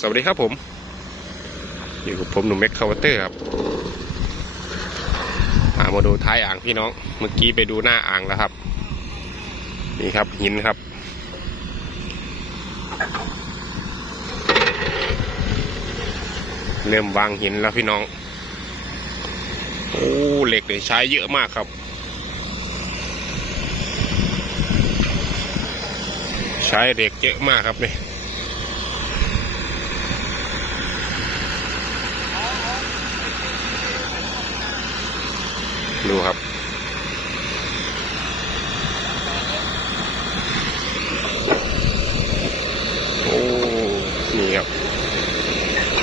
สวัสดีครับผมอยู่กับผมหนุ่มแม็กคาวเตอร์ครับพามาดูท้ายอ่างพี่น้อง เมื่อกี้ไปดูหน้าอ่างแล้วครับ นี่ครับหินครับ เริ่มวางหินแล้วพี่น้องโอ้เหล็กเนี่ยใช้เยอะมากครับ ใช้เหล็กเยอะมากครับเนี่ย ดูครับ โอ้ นี่ครับ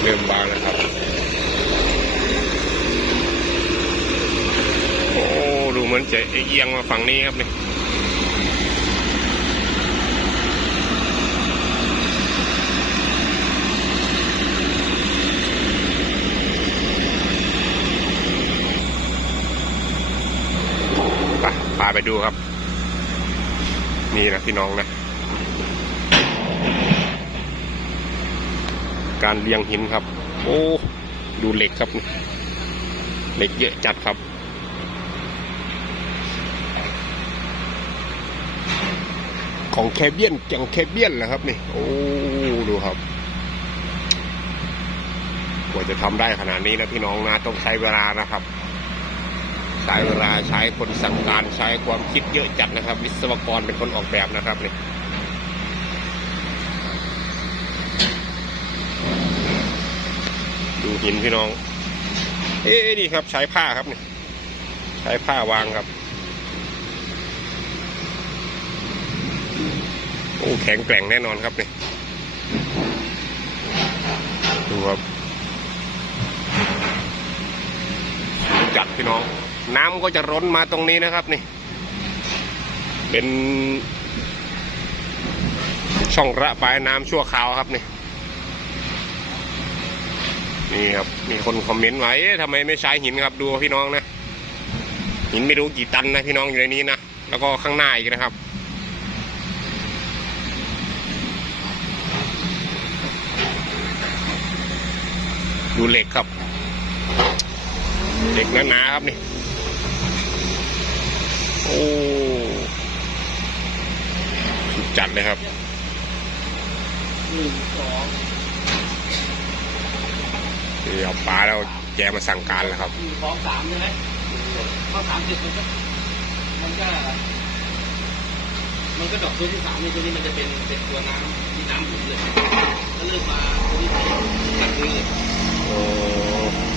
เริ่มบางแล้วครับ โอ้ ดูเหมือนจะเอียงมาฝั่งนี้ครับเนี่ย ไปดูครับ นี่นะพี่น้องนะ การเรียงหินครับ โอ้ดูเหล็กครับเหล็กเยอะจัดครับของแคเบียนจังแคเบียนแหละครับนี่ โอ้ดูครับ กว่าจะทำได้ขนาดนี้นะพี่น้องนะต้องใช้เวลานะครับ ใช้เวลาใช้คนสั่งการใช้ความคิดเยอะจัดนะครับ วิศวกรเป็นคนออกแบบนะครับเนี่ยดูหินพี่น้อง เอ๊นี่ครับใช้ผ้าครับเนี่ยใช้ผ้าวางครับโอ้แข็งแกร่งแน่นอนครับเนี่ยดูครับจัดพี่น้อง น้ำก็จะร้นมาตรงนี้นะครับนี่ เป็นช่องระบายน้ำชั่วคราวครับนี่นี่ครับมีคนคอมเมนต์ไว้ทำไมไม่ใช้หินครับดูพี่น้องนะหินไม่รู้กี่ตันนะพี่น้องอยู่ในนี้นะแล้วก็ข้างหน้าอีกนะครับ ดูเหล็กครับเหล็กหนาๆครับนี่ โอ้สุดจัดเลยครับหนึ่งสองนี่เอาปลาแล้วแกมาสั่งการแล้วครับหนึ่งสองสามใช่ไหมข้อสามเจ็ดมันก็มันก็มันก็ดอกตัวที่สามนี่ตัวนี้มันจะเป็นเป็นตัวน้ำที่น้ำขุ่นเลยก็เริ่มมาตัวนี้กันนี้เลย โอ้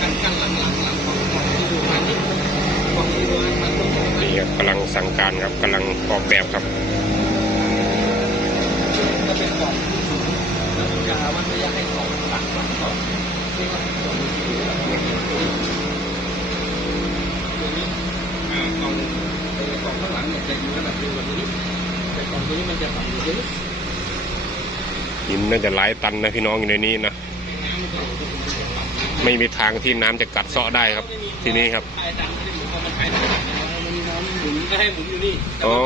กันกันหลังหลังหลังของของที่ดูอันนี้ของที่ดูอันมันต้อง นี่ครับกำลัง สั่งการครับกำลังออกแบบครับก็เป็นกล่องที่สูงแล้วจะวัดระยะให้กล่องตัดกล่องเขาที่ว่าตรงนี้กล่องกล่องข้างหลังเนี่ยจะอยู่ระดับเดียวกันนี้แต่กล่องนี้มันจะต่ำกว่านี้หินน่าจะหลายตันนะพี่น้องอยู่ในนี้นะไม่มีทางที่น้ำจะกัดเซาะได้ครับ ที่นี่ครับ หมุนพอมันใช้ดังมันมีน้ำหมุนก็ให้หมุนอยู่นี่แต่อ๋อ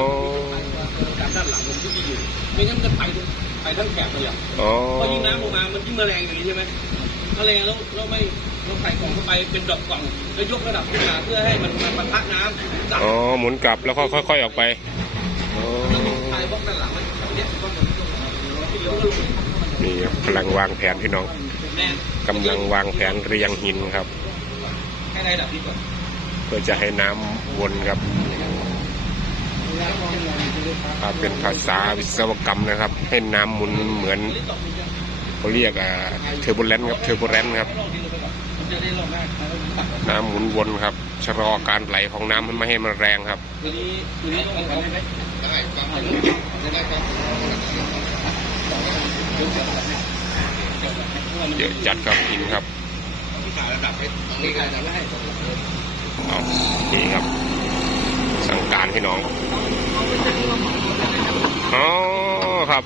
ว่ามันการด้านหลังมันที่อยู่ไม่งั้นมันจะไปไปทั้งแถบเลยอะอ๋อพอยิงน้ำลงมามันยิ่งแมลงอย่างนี้ใช่ไหมแมลงแล้วเราไม่เราใส่กล่องเข้าไปเป็นดอกกล่องแล้วยกระดับขึ้นมาเพื่อให้มันมันปะทะน้ำจับอ๋อหมุนกลับแล้วค่อยๆออกไปอ๋อใช้บล็อกด้านหลังมันเนี่ยก็มันก็ที่เหลือก็ลงนี่ครับกำลังวางแผนพี่น้องแน่นกำลังวางแผนเรียงหินครับให้ได้ดับนี้ก่อน เพื่อจะให้น้ำวนครับถ้าเป็นภาษาวิศวกรรมนะครับ ให้น้ำหมุนเหมือนเขาเรียกอ่าเทอร์โบแลนครับเทอร์โบแลนครับมันจะได้รอบแรกแล้วตัดน้ำหมุนวนครับ ชะลอการไหลของน้ำไม่ให้มันแรงครับตัวนี้ตัวนี้ต้องทำได้ไหมได้ครับได้ครับเยอะจัดครับหินครับ นี่การระดับให้นี่การระดับให้เอานี่ครับ สั่งการให้น้องอ๋อครับ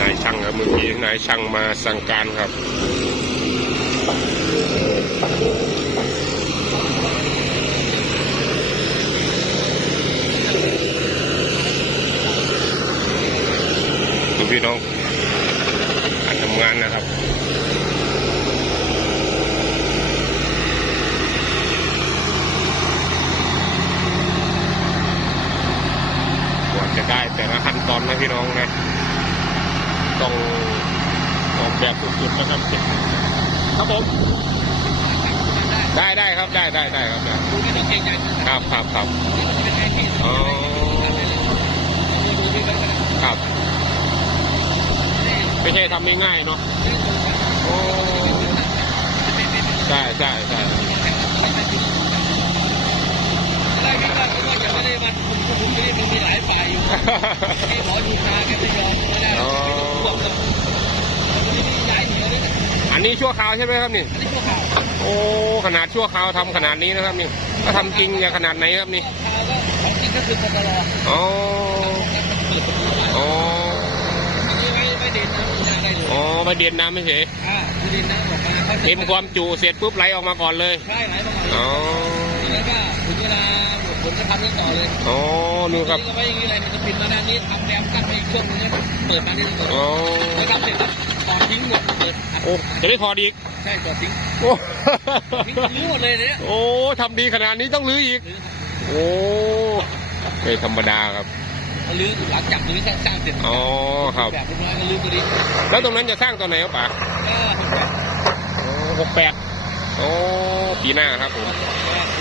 นายช่างครับเมื่อกี้นายช่างมาสั่งการครับพี่น้อง งานนะครับกว่าจะได้แต่ละขั้นตอนนะพี่น้องนะต้องออกแบบสุดๆนะครับ ครับผม ได้ได้ครับได้ได้ได้ครับได้ดูไม่ต้องเกรงใจนะครับครับครับนี่มันจะเป็นไงพี่อ๋อดูพี่ไปกันครับนี่ ไม่ใช่ทำง่ายๆเนาะเรื่องของการโอ้ใช่ใช่ใช่อะไรพี่ว่าพี่ว่าจะไม่ได้มาคุมคุมไม่ได้มันมีหลายฝ่ายอยู่ที่หมอดูนาแกไม่ยอมไม่ได้พวกกับมันไม่ย้ายหนีเลยนะอันนี้ชั่วคราวใช่ไหมครับนี่อันนี้พวกข่าวโอ้ขนาดชั่วคราวทำขนาดนี้นะครับนี่ถ้าทำจริงจะขนาดไหนครับนี่ข่าวก็ของจริงก็คือปตลอ๋อเปิดประตูมา อ๋อ ไม่ไม่ไม่เด่นนะไม่ได้ เลยอ๋อมาเดียนน้ำไม่เฉยอ่าคือเด่นนะออกมาเขาเต็มความจุเสร็จปุ๊บไหลออกมาก่อนเลย ใช่ไหลประมาณอ๋อแล้วก็ถึงเวลาหมดผลจะทำเรื่องต่อเลยอ๋อนู่นครับนี่ก็ไว้อย่างนี้เลยมันจะปิดมาด้านนี้ทำแนวกั้นไปอีกช่วงนึงแล้วเปิดมาที่นี่ก่อนอ๋อ แล้วทำเสร็จก็ต่อทิ้งหมดเปิดอัดโอ้ จะได้ถอดอีก ใช่ต่อทิ้งโอ้ ทิ้งรื้อหมดเลยเนี่ยโอ้ทำดีขนาดนี้ต้องรื้ออีกรื้อโอ้ไม่ธรรมดาครับ รื้อหลังจากรื้อสร้างเสร็จอ๋อครับแบบเรียบร้อยก็รื้อตัวนี้แล้วตรงนั้นจะสร้างตอนไหนครับป๋าก็เห็นไหมหกแปดโอ้ปีหน้าครับผม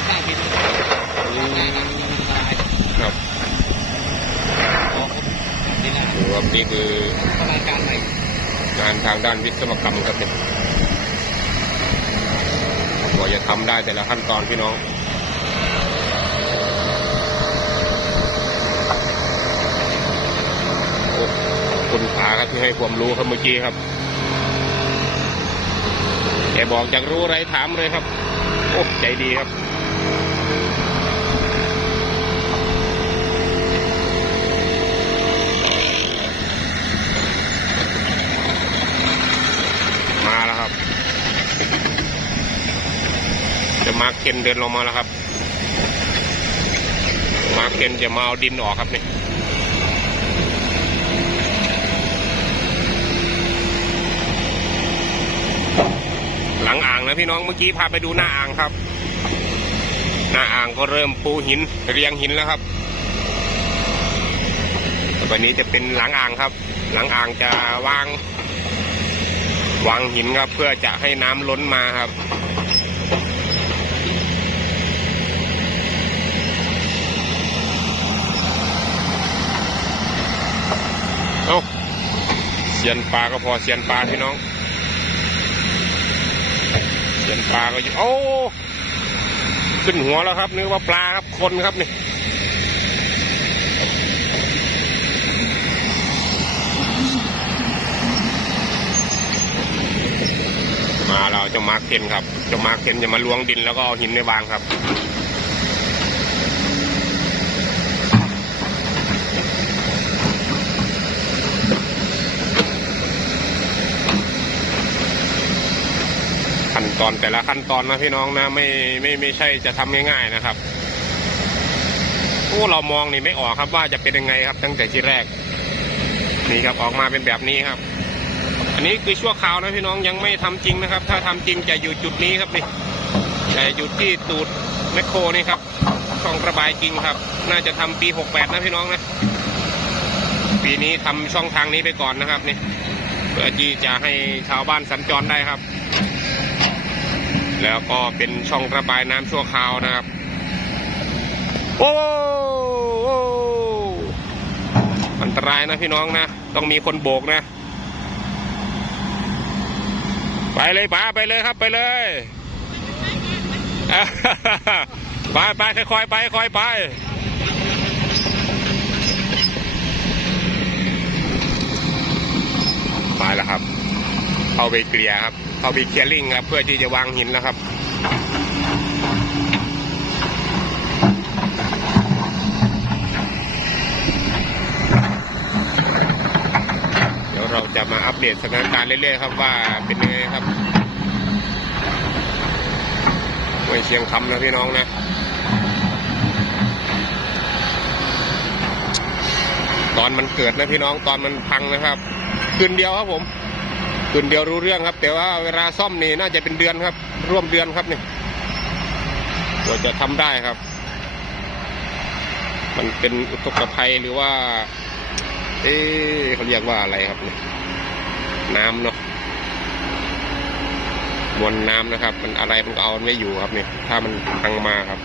สร้างปีนี้อืมครับนี่แหละดูครับนี่คือประมาณการใหม่งานทางด้านวิศวกรรมครับเนี่ยกว่าจะทำได้แต่ละขั้นตอนพี่น้อง โอ้ขอบ คุณขารับที่ให้ความรู้ครับเมื่อกี้ครับแกบอกอยากรู้อะไรถามเลยครับ โอ้ใจดีครับมาแล้วครับจะมาร์คเคนเดินลงมาแล้วครับ มาร์คเคนจะมาเอาดินออกครับนี่ นะพี่น้องเมื่อกี้พาไปดูหน้าอ่างครับ หน้าอ่างก็เริ่มปูหินเรียงหินแล้วครับต่อไปนี้จะเป็นหลังอ่างครับ หลังอ่างจะวาง วางหินครับ เพื่อจะให้น้ำล้นมาครับเอาเสียนปลาก็พอเสียนปลาพี่น้อง เป็นปลาก็อยู่โอ้ขึ้นหัวแล้วครับนึกว่าปลาครับคนครับนี่มาเราจะมาร์คเคนครับจะมาร์คเคนจะมาล้วงดินแล้วก็เอาหินในวางครับ ตอนแต่ละขั้นตอนนะพี่น้องนะไม่ไม่ไม่ใช่จะทำง่ายๆนะครับโอ้เรามองนี่ไม่ออกครับว่าจะเป็นยังไงครับ ตั้งแต่ที่แรก นี่ครับออกมาเป็นแบบนี้ครับ อันนี้คือชั่วคราวนะพี่น้องยังไม่ทำจริงนะครับ ถ้าทำจริงจะอยู่จุดนี้ครับนี่แต่อยู่ที่ตูดแมคโครนี่ครับช่องระบายจริงครับ น่าจะทำปี68นะพี่น้องนะปีนี้ทำช่องทางนี้ไปก่อนนะครับนี่เพื่อที่จะให้ชาวบ้านสัญจรได้ครับ แล้วก็เป็นช่องระบายน้ำชั่วคราวนะครับโอ้โอ้อันตรายนะพี่น้องนะ ต้องมีคนโบกนะ ไปเลยป๋าไปเลยครับไปเลยไปไปค่อยๆไปค่อยๆไปไปแล้วครับ เข้าไปเกลี่ยครับ เขาไปเคลียร์ลิงครับเพื่อที่จะวางหินนะครับเดี๋ยวเราจะมาอัปเดตสถานการณ์เรื่อยๆครับว่าเป็นยังไงครับห้วยเชียงคำนะพี่น้องนะตอนมันเกิดนะพี่น้องตอนมันพังนะครับ คืนเดียวครับผม คืนเดียวรู้เรื่องครับ แต่ว่าเวลาซ่อมนี่น่าจะเป็นเดือนครับ ร่วมเดือนครับนี่เราจะทำได้ครับ มันเป็นอุทกภัยหรือว่า เอ๊เขาเรียกว่าอะไรครับนี่น้ำเนาะมวลน้ำนะครับ มันอะไรมันก็เอาไม่อยู่ครับเนี่ยถ้ามันพังมาครับ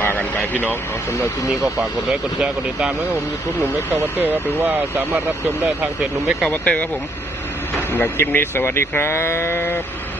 ว่ากันไปพี่น้องเอาสำหรับที่นี้ก็ฝากกดไลค์กดแชร์กดติดตามนะครับผมยูทูบหนุ่มเมกาวัตเตอร์ครับหรือว่าสามารถรับชมได้ทางเพจหนุ่มเมกาวัตเตอร์ครับผมสำหรับคลิปนี้สวัสดีครับ